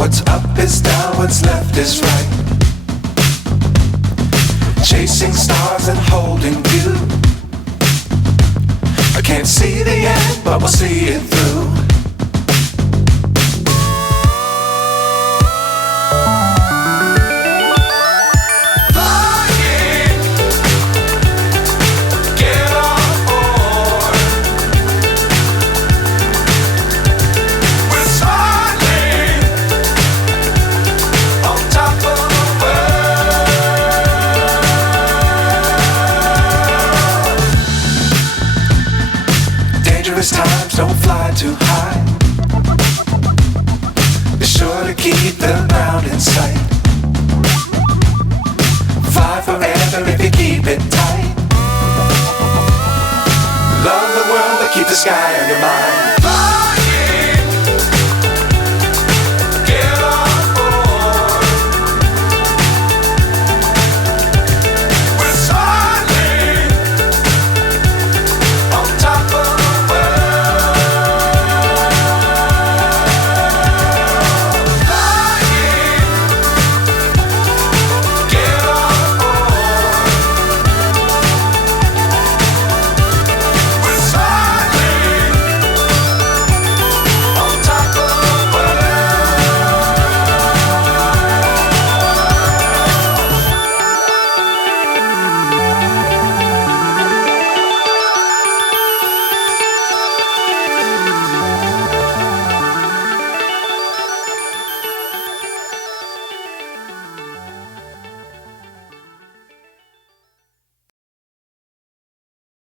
What's up is down, what's left is right. Chasing stars and holding you. I can't see the end, but we'll see it through. Dangerous times, don't fly too high. Be sure to keep the ground in sight. Fly forever if you keep it tight. Love the world, but keep the sky on your mind.